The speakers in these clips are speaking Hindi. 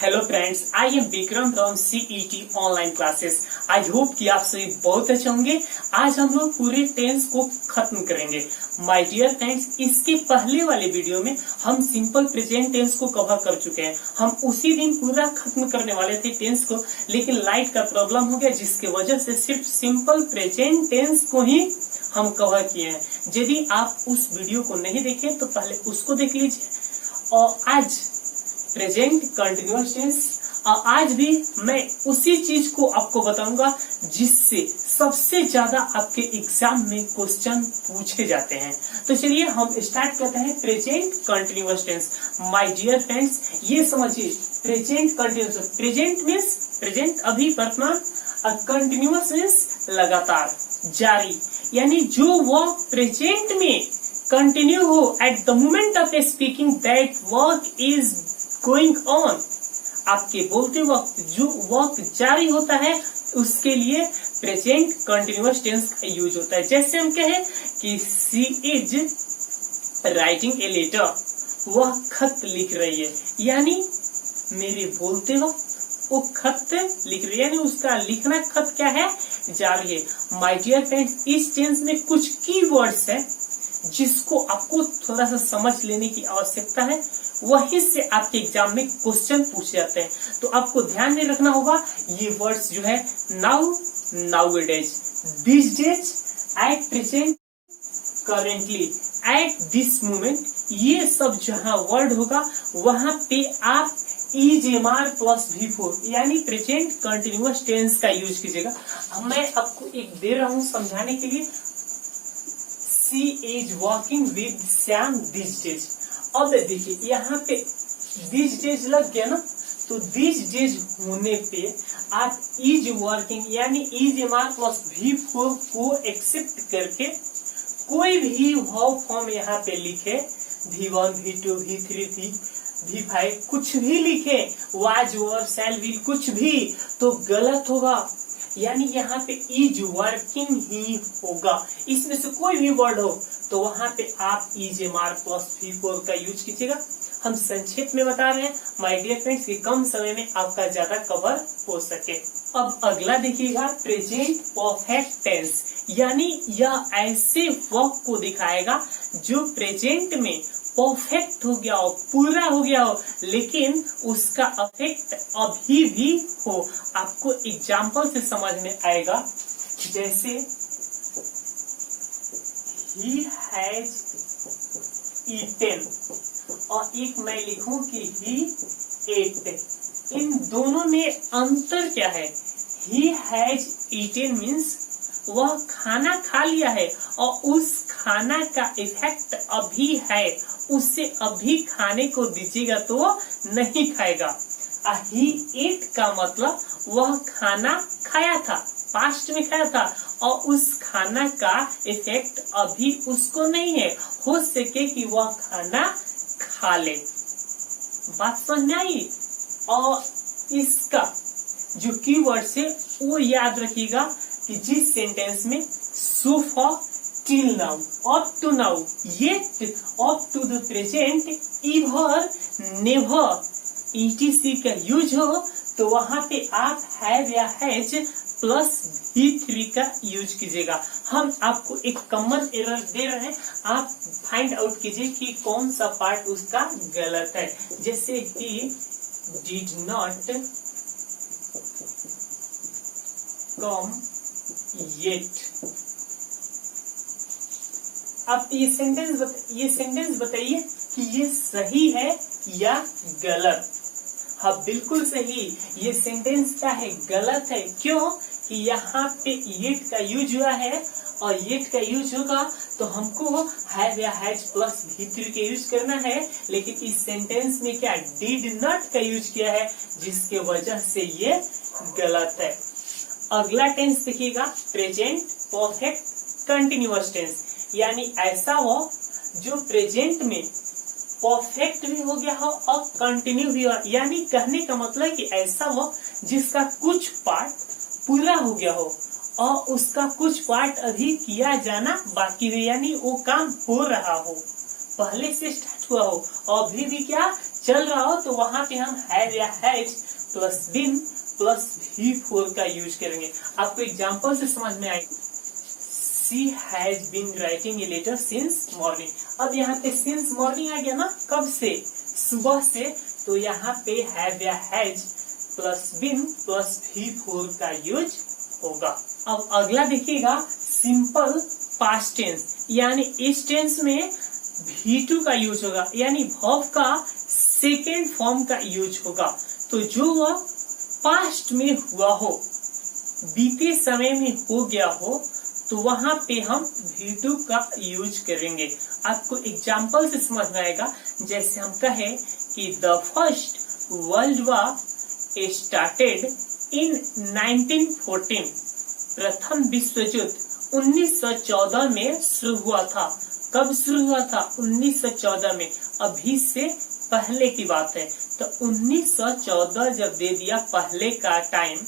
Hello friends, I am Vikram from CET online classes. I hope कि आप सभी बहुत अच्छे होंगे। आज हम लोग पूरे टेंस को खत्म करेंगे। माय डियर फ्रेंड्स, इसके पहले वाले वीडियो में हम सिंपल प्रेजेंट टेंस को कवर कर चुके हैं। हम उसी दिन पूरा खत्म करने वाले थे टेंस को, लेकिन लाइट का प्रॉब्लम हो गया, जिसके वजह से सिर्फ सिंपल प्रेजेंट टेंस को ही हम कवर किए हैं। यदि आप उस वीडियो को नहीं देखे तो पहले उसको देख लीजिए। और आज प्रेजेंट कंटिन्यूअस टेंस, और आज भी मैं उसी चीज को आपको बताऊंगा जिससे सबसे ज्यादा आपके एग्जाम में क्वेश्चन पूछे जाते हैं। तो चलिए हम स्टार्ट करते हैं present continuous tense. My dear friends, ये समझिए present continuous, present means present अभी वर्तमान, और कंटिन्यूअस मीन्स लगातार जारी, यानी जो वर्क प्रेजेंट में कंटिन्यू हो at the moment of speaking, that work is going on. आपके बोलते वक्त जो वर्क जारी होता है उसके लिए प्रेजेंट कंटिन्यूअस टेंस का यूज होता है। जैसे हम कहें कि she is writing a letter, वह खत लिख रही है, यानी मेरे बोलते वक्त वो खत लिख रही है, यानी उसका लिखना खत क्या है, जारी है। माय डियर फ्रेंड्स, इस टेंस में कुछ की वर्ड्स है जिसको आपको थोड़ा सा समझ लेने की आवश्यकता है, वहीं से आपके एग्जाम में क्वेश्चन पूछे जाते हैं। तो आपको ध्यान में रखना होगा ये वर्ड्स जो है now, nowadays, this days, at present, currently, at this moment, ये सब जहां वर्ड होगा वहां पे आप EJMR प्लस V4 यानी प्रेजेंट कंटिन्यूअस टेंस का यूज कीजिएगा। मैं आपको एक दे रहा हूं समझाने के लिए। She is walking with Sam these days। अब देखिए यहाँ पे these days लग गया ना, तो these days होने पे आप is working यानी EJMR प्लस V4 को एक्सेप्ट करके कोई भी वर्ब फॉर्म यहाँ पे लिखे, V1, V2, V3, V5 कुछ भी लिखे, was, were, shall, will कुछ भी, तो गलत होगा। यानी यहाँ पे इज वर्किंग ही होगा। इसमें से कोई भी वर्ड हो तो वहां पे आप EJMR प्लस V4 का यूज कीजिएगा। हम संक्षेप में बता रहे हैं माय डियर फ्रेंड्स कि कम समय में आपका ज्यादा कवर हो सके। अब अगला देखिएगा प्रेजेंट परफेक्ट टेंस, यानी यह ऐसे वर्क को दिखाएगा जो प्रेजेंट में परफेक्ट हो गया हो, पूरा हो गया हो, लेकिन उसका अफेक्ट अभी भी हो। आपको एग्जाम्पल से समझ में आएगा। जैसे he has eaten, और एक मैं लिखूं कि he ate। इन दोनों में अंतर क्या है? he has eaten means वह खाना खा लिया है और उस खाना का इफेक्ट अभी है, उससे अभी खाने को दीजिएगा तो वो नहीं खाएगा। ही एट का मतलब वह खाना खाया था, पास्ट में खाया था, और उस खाना का इफेक्ट अभी उसको नहीं है, हो सके कि वह खाना खा ले। बात समझ में आई? और इसका जो कीवर्ड है वो याद रखिएगा कि जिस सेंटेंस में so far, till now, up to now, yet, up to the present, ever, never, ETC का यूज हो तो वहां पे आप हैव या हैज प्लस V3 का यूज कीजिएगा। हम आपको एक कॉमन एरर दे रहे हैं, आप फाइंड आउट कीजिए कि कौन सा पार्ट उसका गलत है। जैसे कि डिड नॉट कम येट। आप ये सेंटेंस बताइए कि ये सही है या गलत। हाँ, बिल्कुल सही। ये सेंटेंस क्या है? गलत है। क्यों? कि यहाँ पे येट का यूज हुआ है, और येट का यूज होगा तो हमको हैव या हैज प्लस V3 के यूज करना है, लेकिन इस सेंटेंस में क्या डिड नॉट का यूज किया है, जिसके वजह से ये गलत है। अगला टेंस देखिएगा प्रेजेंट परफेक्ट कंटिन्यूअस टेंस, यानी ऐसा हो जो प्रेजेंट में परफेक्ट भी हो गया हो और कंटिन्यू भी हो। यानी कहने का मतलब कि ऐसा हो जिसका कुछ पार्ट पूरा हो गया हो और उसका कुछ पार्ट अभी किया जाना बाकी है, यानी वो काम हो रहा हो, पहले से स्टार्ट हुआ हो और अभी भी क्या चल रहा हो तो वहां पे हम हैव या has plus been plus V4 का यूज करेंगे। आपको एग्जांपल से समझ में आएगी। She has been writing a letter since morning। अब यहाँ पे since morning आ गया ना, कब से, सुबह से, तो यहाँ पे have या has plus been plus V4 का यूज होगा। अब अगला देखिएगा सिंपल पास्ट टेंस, यानी इस टेंस में V2 का यूज होगा, यानी वर्ब का सेकेंड फॉर्म का यूज होगा। तो जो वह पास्ट में हुआ हो, बीते समय में हो गया हो, तो वहां पे हम V2 का यूज करेंगे। आपको एग्जाम्पल से समझ में आएगा। जैसे हम कहें कि the first world war started in 1914। प्रथम विश्व युद्ध 1914 में शुरू हुआ था। कब शुरू हुआ था? 1914 में। अभी से पहले की बात है। तो 1914 जब दे दिया पहले का टाइम,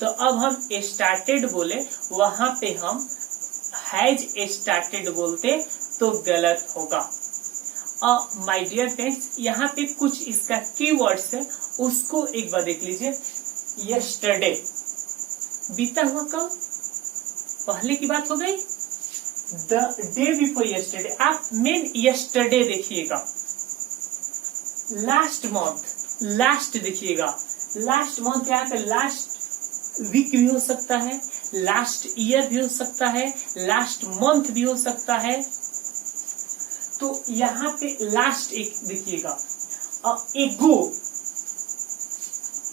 तो अब हम स्टार्टेड बोले, वहां पे हम हैज स्टार्टेड बोलते तो गलत होगा। माय डियर फ्रेंड्स, यहाँ पे कुछ इसका कीवर्ड्स है, उसको एक बार देख लीजिए। यस्टरडे, बीता हुआ कल, पहले की बात हो गई। द डे बिफोर यस्टरडे, आप मेन यस्टरडे देखिएगा। लास्ट मंथ, लास्ट देखिएगा। लास्ट मंथ यहाँ पे लास्ट वीक भी हो सकता है, लास्ट ईयर भी हो सकता है, लास्ट मंथ भी हो सकता है। तो यहाँ पे लास्ट एक देखिएगा। एगो,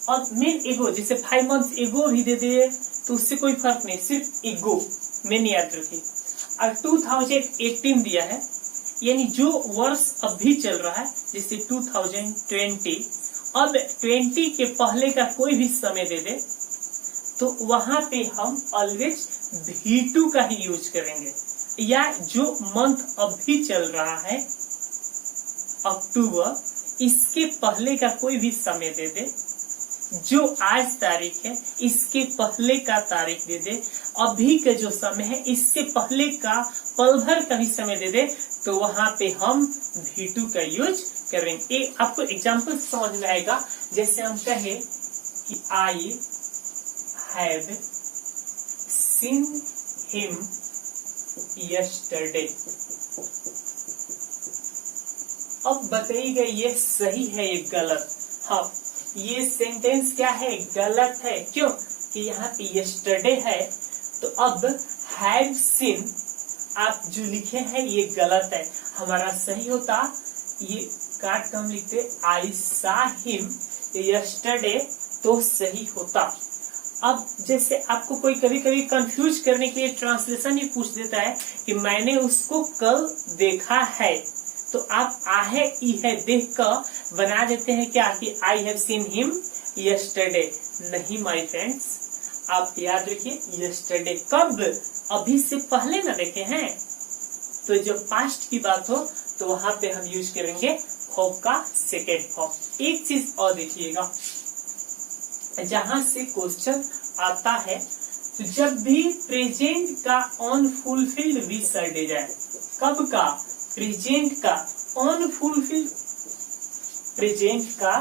और मेन एगो, जैसे 5 मंथ्स एगो भी दे दे तो उससे कोई फर्क नहीं, सिर्फ एगो मेन याद रखिए। और 2018 दिया है, यानी जो वर्ष अभी चल रहा है, जैसे 2020, अब 20 के पहले का कोई भी समय दे दे तो वहां पे हम ऑलवेज V2 का ही यूज करेंगे। या जो मंथ अभी चल रहा है, अक्टूबर, इसके पहले का कोई भी समय दे दे, जो आज तारीख है इसके पहले का तारीख दे दे, अभी का जो समय है इससे पहले का पल भर का भी समय दे दे, तो वहां पे हम V2 का यूज करेंगे। एक आपको एग्जांपल समझ में आएगा। जैसे हम कहे कि I have seen him yesterday. अब बताइएगा ये सही है ये गलत? हाँ, ये सेंटेंस क्या है? गलत है। क्यों? कि यहाँ पे यस्टरडे है, तो अब हैव सीन आप जो लिखे हैं ये गलत है। हमारा सही होता, ये काट कर हम लिखते आई सा हिम यस्टरडे, तो सही होता। अब जैसे आपको कोई कभी कभी कंफ्यूज करने के लिए ट्रांसलेशन ही पूछ देता है कि मैंने उसको कल देखा है, तो आप आहे ई है देख कर बना देते हैं क्या कि I have seen him yesterday. नहीं माय फ्रेंड्स, आप याद रखिए यस्टरडे कब? अभी से पहले ना देखे हैं। तो जब पास्ट की बात हो तो वहां पे हम यूज करेंगे वर्ब का सेकेंड फॉर्म। एक चीज और देखिएगा, जहां से क्वेश्चन आता है, तो जब भी प्रेजेंट का अनफुलफिल्ड विश दे जाए, कब का? प्रेजेंट का अनफुलफिल्ड, प्रेजेंट का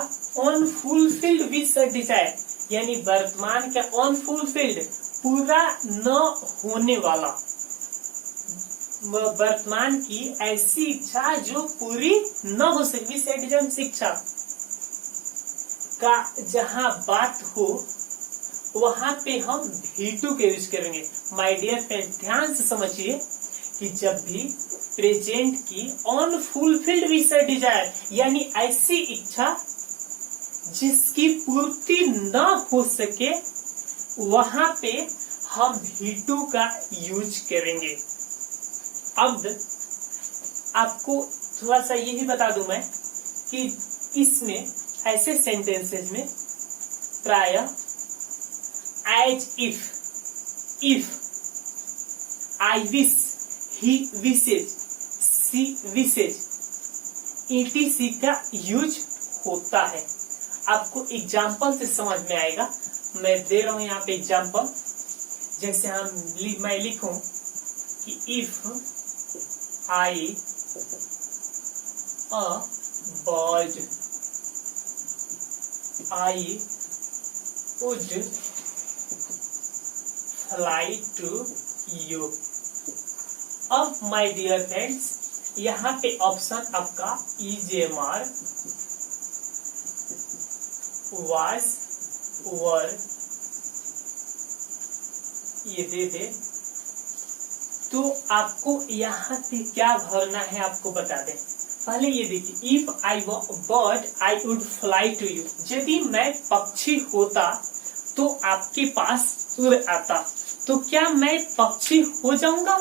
अनफुलफिल्ड विश दे जाए, यानी वर्तमान का अनफुलफिल्ड, पूरा न होने वाला, वर्तमान की ऐसी इच्छा जो पूरी न हो सकी, शिक्षा का जहां बात हो वहां पे हम V2 के यूज करेंगे। माय डियर फ्रेंड, ध्यान से समझिए कि जब भी प्रेजेंट की अनफुलफिल्ड विश डिजायर, यानी ऐसी इच्छा जिसकी पूर्ति न हो सके, वहां पे हम V2 का यूज करेंगे। अब आपको थोड़ा सा ये भी बता दूं मैं कि इसमें ऐसे सेंटेंसेस में प्राय as if, I wish, he wishes, she wishes, ETC का यूज होता है। आपको एग्जाम्पल से समझ में आएगा। मैं दे रहा हूं यहाँ पे एग्जाम्पल। जैसे मैं लिखूं कि if I a bird I would fly to you। अब माय डियर फ्रेंड्स, यहाँ पे ऑप्शन आपका EJMR was were ये दे दे, तो आपको यहाँ पे क्या भरना है आपको बता दें। पहले ये देखिए, if I bird I would fly to you, यदि मैं पक्षी होता तो आपके पास उड़ आता, तो क्या मैं पक्षी हो जाऊंगा?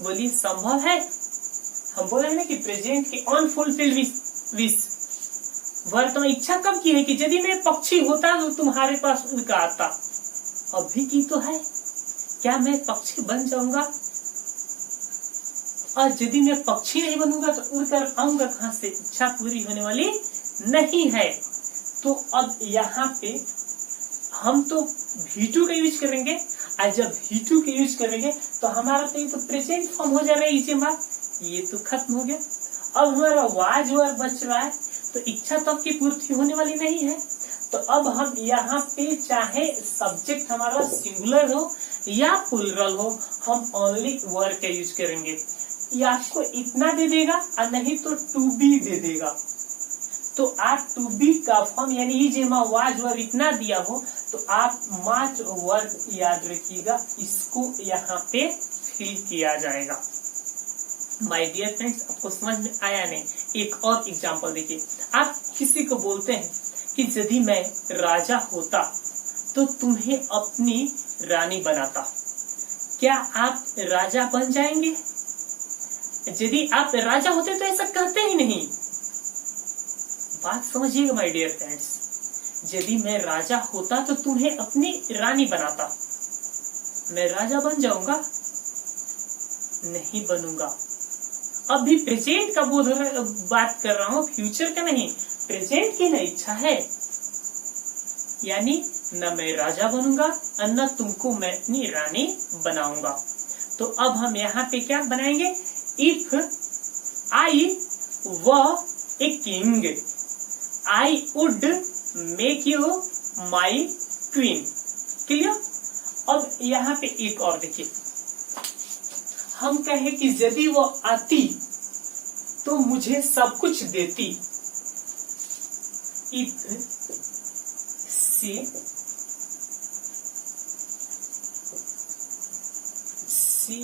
बोलिए संभव है? हम बोले ना कि प्रेजेंट के अनफुलफिल्ड विश, वर्तमान इच्छा कब की है कि यदि मैं पक्षी होता तो तुम्हारे पास उड़ कर आता। अभी की तो है, क्या मैं पक्षी बन जाऊंगा? और यदि मैं पक्षी नहीं बनूंगा तो उड़कर आऊंगा कहां से? इच्छा पूरी होने वाली नहीं है। तो अब यहाँ पे हम तो V2 का यूज करेंगे, और जब V2 का यूज करेंगे तो हमारा तो ये तो प्रेजेंट फॉर्म हो जा रहा है, EJMR ये तो खत्म हो गया। अब हमारा वाज वर बच रहा है, तो इच्छा तो आपकी पूर्ति होने वाली नहीं है। तो अब हम यहाँ पे चाहे सब्जेक्ट हमारा सिंगुलर हो या प्लुरल हो, हम ओनली वर का यूज करेंगे। ये आपको इतना दे देगा और नहीं तो टू बी दे देगा। तो आप टू बी का फॉर्म यानी EJMR वाज वर इतना दिया हो तो आप माच वर याद रखिएगा, इसको यहाँ पे फिल किया जाएगा। माय डियर फ्रेंड्स, आपको समझ में आया नहीं? एक और एग्जांपल देखिए, आप किसी को बोलते हैं कि यदि मैं राजा होता तो तुम्हें अपनी रानी बनाता, क्या आप राजा बन जाएंगे? यदि आप राजा होते तो ऐसा कहते ही नहीं। बात समझिएगा माय डियर फ्रेंड्स, यदि मैं राजा होता तो तुम्हें अपनी रानी बनाता, मैं राजा बन जाऊंगा? नहीं बनूंगा। अभी प्रेजेंट का बात कर रहा हूँ, फ्यूचर का नहीं। प्रेजेंट की न इच्छा है, यानी न मैं राजा बनूंगा और न तुमको मैं अपनी रानी बनाऊंगा। तो अब हम यहाँ पे क्या बनाएंगे? If I were a king I would make you my queen. Clear? अब यहाँ पे एक और देखिए, हम कहे कि यदि वो आती तो मुझे सब कुछ देती। If she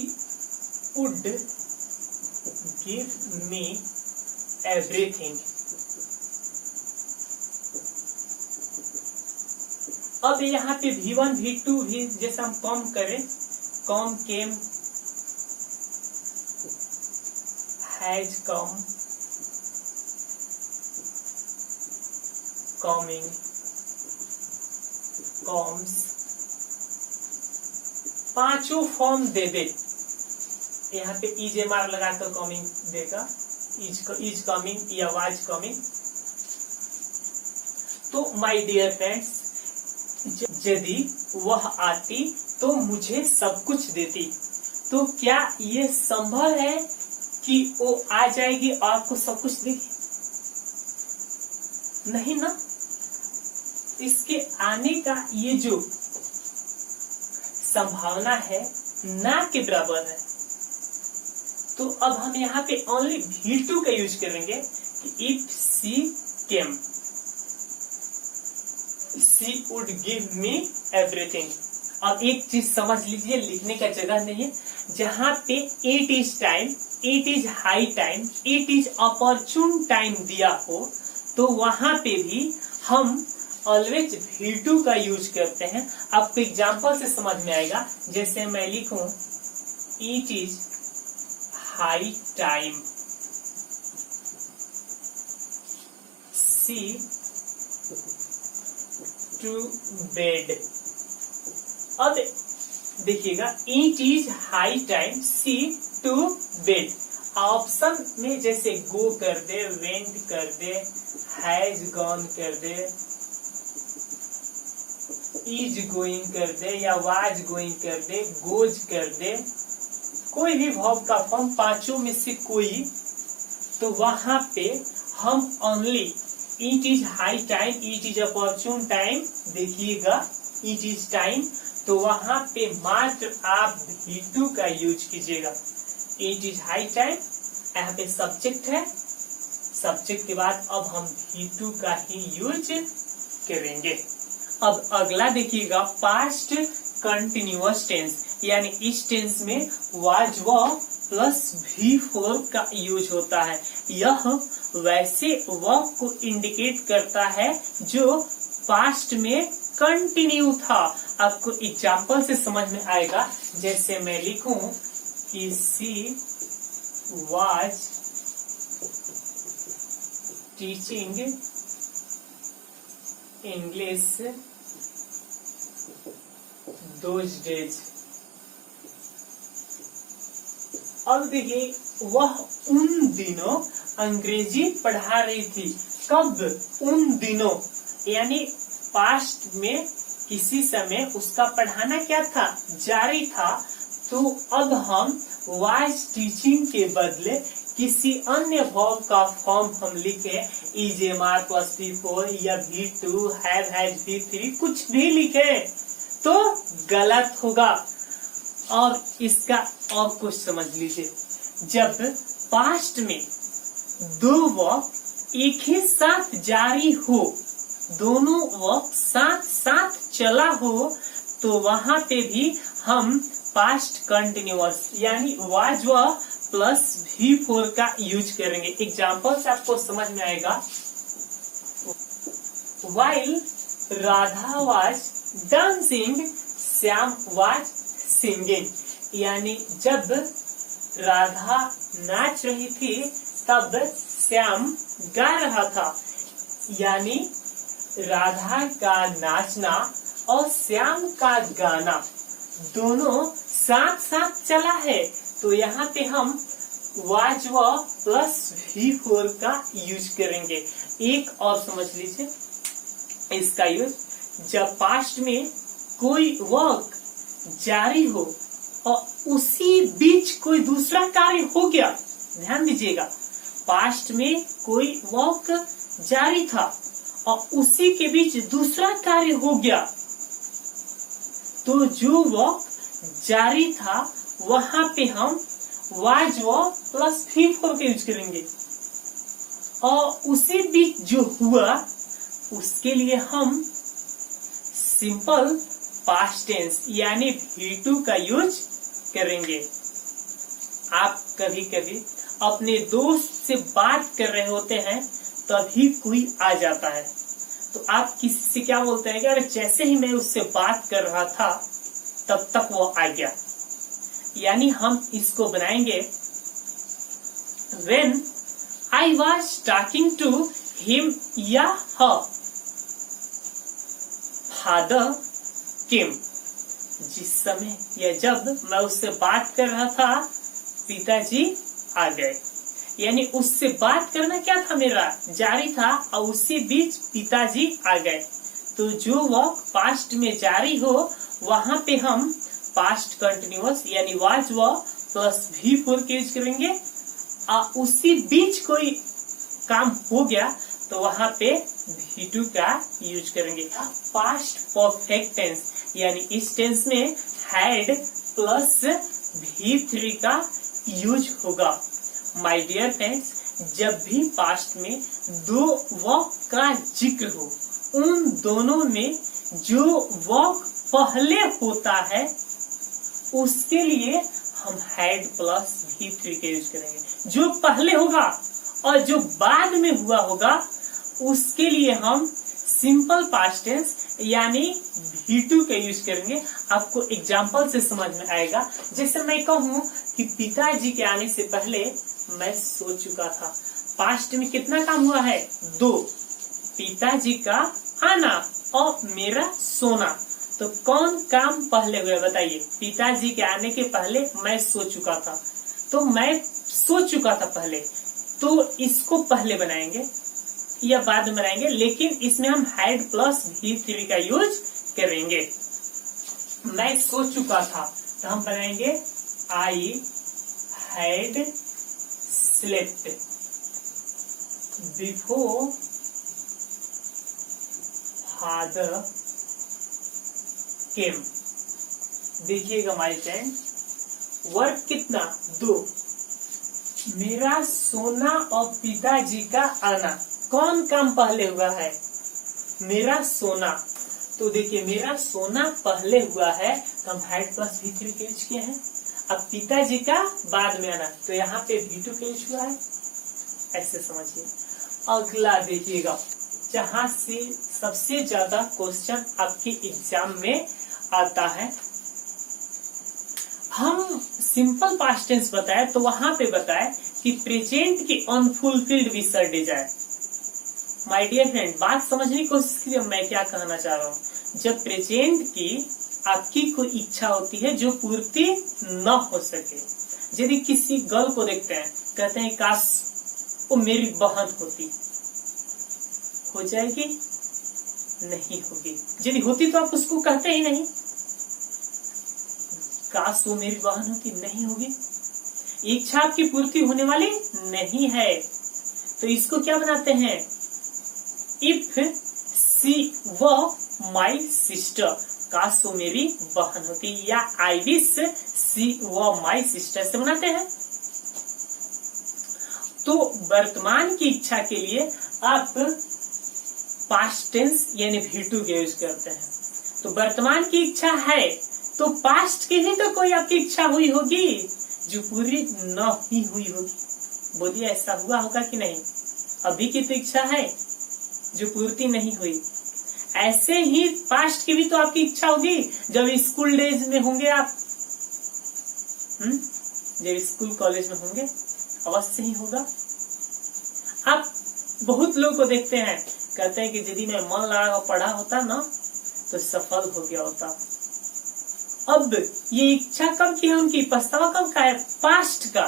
would give me everything। अब यहाँ पे V1 V2 भी जैसे हम कम करें, कम केम हैज कम कमिंग कॉम्स, पांचों फॉर्म दे दे। यहाँ पे EJMR लगाकर कमिंग देगा, इज कमिंग या वाज कमिंग। तो माय डियर फ्रेंड्स, यदि वह आती तो मुझे सब कुछ देती, तो क्या ये संभव है कि वो आ जाएगी और आपको सब कुछ देगी? नहीं ना। इसके आने का ये जो संभावना है ना के बराबर है। तो अब हम यहाँ पे ओनली V2 का यूज करेंगे कि if she came she would give me everything. अब एक चीज समझ लीजिए, लिखने का जगह नहीं है। जहाँ पे it is time, it is high time, it is opportune time दिया हो, तो वहां पे भी हम ऑलवेज V2 का यूज करते हैं। आपको एग्जाम्पल से समझ में आएगा। जैसे मैं लिखूं it is high time she to bed. अब देखिएगा, it is high time she to bed. Option में जैसे गो कर दे, वेंट कर दे, हैज गॉन कर दे, इज गोइंग कर दे या वाज गोइंग कर दे, गोज कर दे, कोई भी वर्ब का फॉर्म पांचों में से कोई, तो वहां पे हम only it is high time, it is opportune time, देखिएगा इट इज टाइम, तो वहां पे मात्र आप V2 का यूज कीजिएगा। इट इज हाई टाइम, यहाँ पे सब्जेक्ट है, सब्जेक्ट के बाद अब हम V2 का ही यूज करेंगे। अब अगला देखिएगा पास्ट कंटिन्यूअस टेंस, यानी इस टेंस में वाज व प्लस V4 का यूज होता है। यह वैसे वर्ब को इंडिकेट करता है जो पास्ट में कंटिन्यू था। आपको एग्जाम्पल से समझ में आएगा, जैसे मैं लिखूं कि she was teaching English those days. अब देखिए वह उन दिनों अंग्रेजी पढ़ा रही थी। कब? उन दिनों, यानी पास्ट में किसी समय उसका पढ़ाना क्या था? जारी था। तो अब हम वाज टीचिंग के बदले किसी अन्य वर्ब का फॉर्म हम लिखे, EJMR प्लस V4 या V2 हैज V3, कुछ भी लिखे तो गलत होगा। और इसका और कुछ समझ लीजिए, जब पास्ट में दो वर्ब एक ही साथ जारी हो, दोनों वर्ब साथ साथ चला हो, तो वहां पे भी हम पास्ट कंटिन्यूअस यानी वाज व प्लस V4 का यूज करेंगे। एग्जाम्पल से आपको समझ में आएगा। While Radha was dancing, Shyam was singing, यानी जब राधा नाच रही थी तब श्याम गा रहा था। यानी राधा का नाचना और श्याम का गाना दोनों साथ साथ चला है, तो यहाँ पे हम वाज व प्लस V4 का यूज करेंगे। एक और समझ लीजिए इसका यूज, जब पास्ट में कोई वर्क जारी हो और उसी बीच कोई दूसरा कार्य हो गया, ध्यान दीजिएगा, पास्ट में कोई वर्क जारी था और उसी के बीच दूसरा कार्य हो गया, तो जो वर्क जारी था वहां पे हम वाज व प्लस V4 का यूज करेंगे, और उसी बीच जो हुआ उसके लिए हम सिंपल पास्ट टेंस यानी V2 का यूज करेंगे। आप कभी कभी अपने दोस्त से बात कर रहे होते हैं, तभी कोई आ जाता है, तो आप किसी से क्या बोलते हैं कि अरे जैसे ही मैं उससे बात कर रहा था तब तक वो आ गया। यानी हम इसको बनाएंगे when I was talking to him या her, father came, जिस समय या जब मैं उससे बात कर रहा था पिताजी आ गए। यानी उससे बात करना क्या था, मेरा जारी था, और उसी बीच पिताजी आ गए। तो जो वर्क पास्ट में जारी हो वहां पे हम पास्ट कंटिन्यूअस यानी वाज व प्लस V4 के यूज करेंगे, और उसी बीच कोई काम हो गया तो वहां पे V2 का यूज करेंगे। पास्ट परफेक्ट टेंस यानी इस टेंस में हैड प्लस V3 का यूज होगा। माय डियर फ्रेंड्स, जब भी पास्ट में दो वर्ब का जिक्र हो, उन दोनों में जो वर्ब पहले होता है उसके लिए हम हैड प्लस V3 का यूज करेंगे। जो पहले होगा और जो बाद में हुआ होगा उसके लिए हम सिंपल पास्ट टेंस यानी V2 का यूज करेंगे। आपको एग्जाम्पल से समझ में आएगा। जैसे मैं कहूँ कि पिताजी के आने से पहले मैं सो चुका था, पास्ट में कितना काम हुआ है? 2, पिताजी का आना और मेरा सोना। तो कौन काम पहले हुआ बताइए? पिताजी के आने के पहले मैं सो चुका था, तो मैं सो चुका था पहले, तो इसको पहले बनाएंगे या बाद में बनाएंगे, लेकिन इसमें हम हैड प्लस V3 का यूज करेंगे। मैं सो चुका था तो हम बनाएंगे I had slept before father came. देखिएगा माय फ्रेंड, वर्ब कितना 2। मेरा सोना और पिताजी का आना, कौन काम पहले हुआ है? मेरा सोना। तो देखिए मेरा सोना पहले हुआ है तो हम हैड प्लस V3 का यूज किए हैं। अब पिताजी का बाद में आना, तो यहाँ पे V2 का यूज हुआ है, ऐसे समझिए। अगला देखिएगा, जहां से सबसे ज्यादा क्वेश्चन आपके एग्जाम में आता है, हम सिंपल पास्ट टेंस बताए तो वहां पे बताए कि प्रेजेंट की unfulfilled wish or desire. My dear friend, बात समझने की कोशिश कीजिए मैं क्या कहना चाह रहा हूँ। जब प्रेजेंट की आपकी कोई इच्छा होती है जो पूर्ति न हो सके, यदि किसी गर्ल को देखते हैं, कहते हैं काश वो मेरी बहन होती, हो जाएगी? नहीं होगी। यदि होती तो आप उसको कहते ही नहीं, काश वो मेरी बहन होती, नहीं होगी। इच्छा आपकी पूर्ति होने वाली नहीं है, तो इसको क्या बनाते हैं? इफ सी वो माई सिस्टर, काश वो मेरी बहन होती, या आई विश सी वो माई सिस्टर से बनाते हैं। तो वर्तमान की इच्छा के लिए आप पास्ट टेंस यानी V2 का यूज करते हैं। तो वर्तमान की इच्छा है तो पास्ट की भी तो कोई आपकी इच्छा हुई होगी जो पूरी न ही हुई होगी। बोलिए ऐसा हुआ होगा कि नहीं? अभी की तो इच्छा है जो पूर्ति नहीं हुई, ऐसे ही पास्ट की भी तो आपकी इच्छा होगी जब स्कूल डेज में होंगे आप, जब स्कूल कॉलेज में होंगे, अवश्य ही होगा। आप बहुत लोग को देखते हैं, कहते हैं कि यदि मैं मन लगा पढ़ा होता ना तो सफल हो गया होता। अब ये इच्छा कब की है उनकी? पछतावा कब का है? पास्ट का।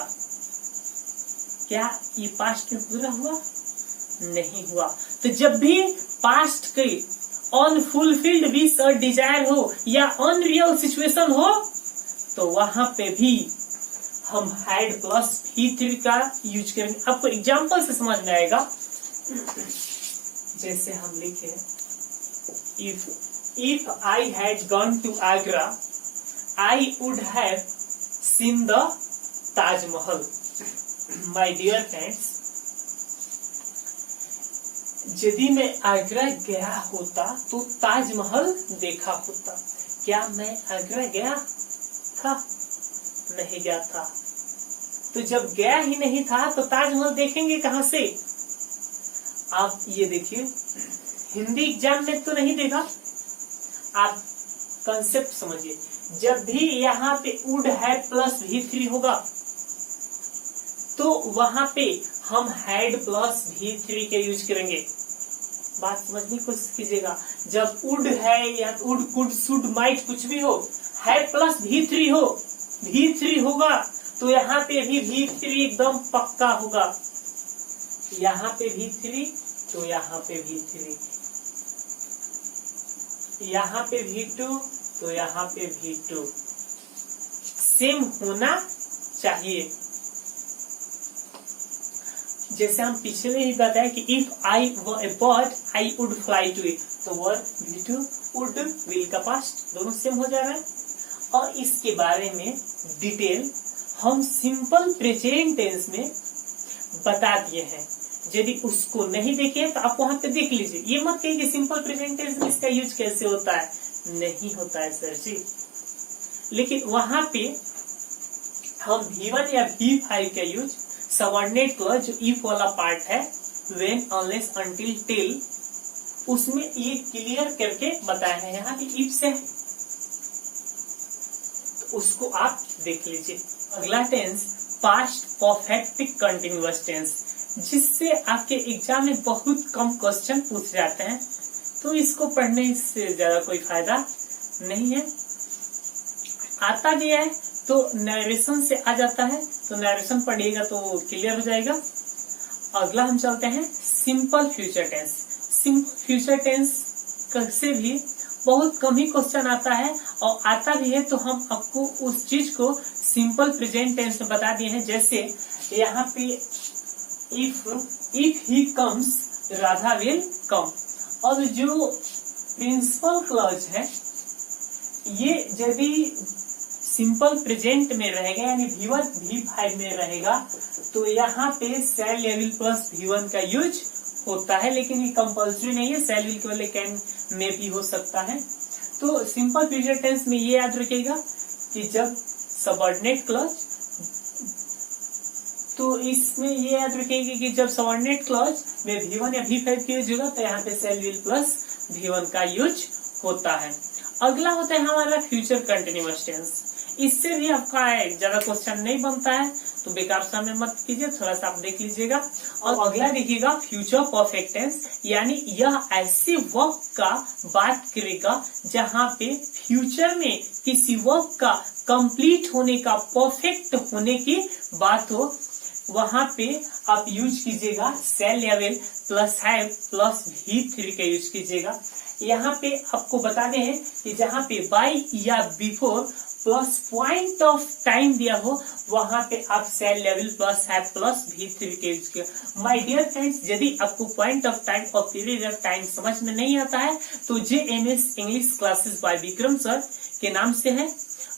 क्या ये पास्ट में पूरा हुआ? नहीं हुआ। तो जब भी पास्ट की अनफुलफिल्ड विश और डिजायर हो या अनरियल सिचुएशन हो, तो वहां पे भी हम हैड प्लस V3 का यूज करेंगे। आपको एग्जांपल से समझ में आएगा। जैसे हम लिखे, if I had gone to Agra I would have seen the Taj Mahal. My dear friends, यदि मैं आगरा गया होता तो ताजमहल देखा होता। क्या मैं आगरा गया था? नहीं गया था। तो जब गया ही नहीं था तो ताजमहल देखेंगे कहां से? आप ये देखिए, हिंदी एग्जाम में तो नहीं देखा, आप कंसेप्ट समझिए। जब भी यहाँ पे वुड हैव प्लस V3 होगा तो वहां पे हम हैड प्लस V3 के यूज करेंगे। बात समझने की कोशिश कीजिएगा। जब वुड है या वुड कुड शुड माइट कुछ भी हो, हैड प्लस V3 हो, V3 होगा तो यहाँ पे भी V3 एकदम पक्का होगा। यहाँ पे V3 तो यहाँ पे V3, यहाँ पे V2 तो यहाँ पे V2 सेम होना चाहिए। जैसे हम पिछले ही बताया कि if I were a bird I would fly to it, तो वर्ड V2 वुड विल का पास्ट दोनों सेम हो जाएगा। और इसके बारे में डिटेल हम सिंपल प्रेजेंट टेंस में बता दिए हैं। यदि उसको नहीं देखे तो आप वहां पे देख लीजिए। ये मत कहिए कि सिंपल प्रेजेंट टेंस में इसका यूज कैसे होता है, नहीं होता है सर जी। लेकिन वहां पे हम V1 या V5 का यूज सबऑर्डिनेट क्लॉज जो इफ वाला पार्ट है, व्हेन अनलेस अनटिल टिल, उसमें ये क्लियर करके बताए हैं। यहाँ पे इफ से तो उसको आप देख लीजिए। अगला tense past perfect continuous tense, जिससे आपके एग्जाम में बहुत कम क्वेश्चन पूछ जाते हैं, तो इसको पढ़ने से ज्यादा कोई फायदा नहीं है। आता भी है तो नरेशन से आ जाता है, तो नरेशन पढ़िएगा तो क्लियर हो जाएगा। अगला हम चलते हैं simple future tense. Simple future tense से भी बहुत कम ही क्वेश्चन आता है, और आता भी है तो हम आपको उस चीज को सिंपल प्रेजेंट टेंस में बता दिए हैं। जैसे यहाँ पे if he comes Radha will come. अब जो प्रिंसिपल क्लॉज है, ये यदि सिंपल प्रेजेंट में रहेगा यानी V1 V5 में रहेगा तो यहाँ पे सेल लेवल प्लस V1 का यूज होता है, लेकिन ये कंपल्सरी नहीं है, सेल विल केवल कैन में भी हो सकता है। तो सिंपल फ्यूचर टेंस में ये याद रखिएगा कि जब सबऑर्डिनेट क्लॉज, तो इसमें ये याद रखिएगा कि जब सबऑर्डिनेट क्लॉज में V1 या V5 का यूज होगा तो यहाँ पे सेल विल प्लस V1 का यूज होता है। अगला होता है हमारा फ्यूचर कंटिन्यूअस टेंस। इससे भी आपका ज्यादा क्वेश्चन नहीं बनता है तो बेकार समय मत कीजिए, थोड़ा सा आप देख लीजिएगा। और अगला देखिएगा फ्यूचर परफेक्ट टेंस, यानी यह ऐसे वर्क का बात करेगा जहाँ पे फ्यूचर में किसी वर्क का कंप्लीट होने का, परफेक्ट होने की बात हो, वहां पे आप यूज कीजिएगा shall will plus have plus V3 का यूज कीजिएगा। यहाँ पे आपको बता दें कि जहाँ पे by or before plus point of time दिया हो वहां पे आप shall will plus have plus V3 का यूज किया। माय डियर फ्रेंड्स, यदि आपको पॉइंट ऑफ टाइम और पीरियड ऑफ टाइम समझ में नहीं आता है तो JMS English classes by Vikram sir के नाम से है,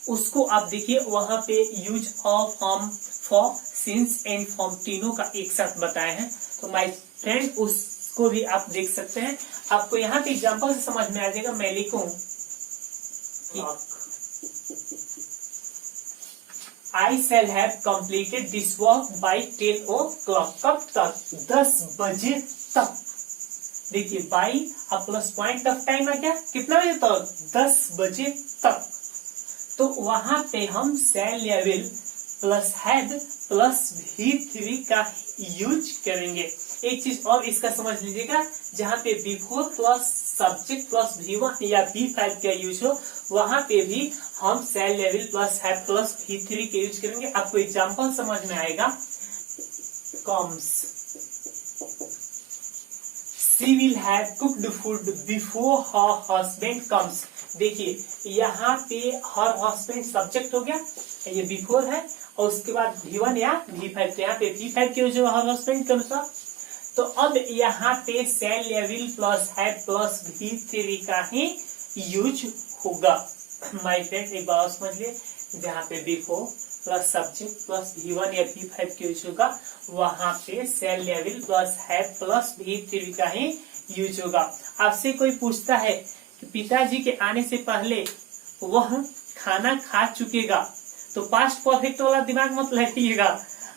उसको आप देखिए, वहां पे use of, form, for, since and form तीनों का एक साथ बताए हैं। तो माय फ्रेंड उसको भी आप देख सकते हैं। आपको यहाँ पे एग्जांपल से समझ में आ जाएगा। मैं लिखूं I shall have completed this work by 10 o'clock। कब तक? 10 बजे तक। देखिए बाई अब प्लस पॉइंट ऑफ टाइम है क्या, कितना बजे तक? 10 बजे तक। तो वहां पे हम shall will plus have plus V3 का यूज करेंगे। एक चीज और इसका समझ लीजिएगा, जहाँ पे before plus subject plus V1 या V5 का यूज हो वहां पे भी हम shall will plus have plus V3 के यूज करेंगे। आपको एग्जांपल समझ में आएगा। Comes, she will have cooked food before her husband comes. देखिए यहाँ पे हर हस्बैंड सब्जेक्ट हो गया, ये बिफोर है, और उसके बाद V1 या V5, तो यहाँ पे V5 के यूज हर हस्बैंड के अनुसार। तो अब यहाँ पे shall will plus have plus V3 का ही यूज होगा। माय फ्रेंड एक बात समझ लिए, जहाँ पे before plus subject plus V1 या V5 का यूज होगा वहां पे shall will plus have plus V3 का ही यूज होगा। आपसे कोई पूछता है कि पिताजी के आने से पहले वह खाना खा चुकेगा, तो पास्ट परफेक्ट वाला दिमाग मत लगाइएगा,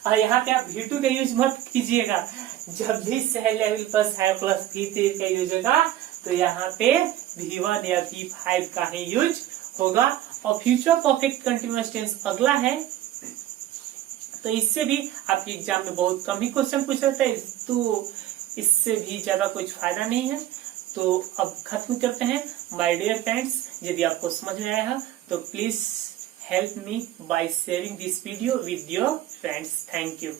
और यहाँ पे आप V2 का यूज मत कीजिएगा। जब भी shall will plus have plus V3 का यूज होगा तो यहाँ पे V1 या V5 का ही यूज होगा। और फ्यूचर परफेक्ट कंटिन्यूअस टेंस अगला है, तो इससे भी आपके एग्जाम में बहुत कम ही क्वेश्चन पूछ रहे थे, तो इससे भी ज्यादा कुछ फायदा नहीं है। तो अब खत्म करते हैं। माय डियर फ्रेंड्स, यदि आपको समझ में आया है तो please help me by sharing this video with your friends. Thank you.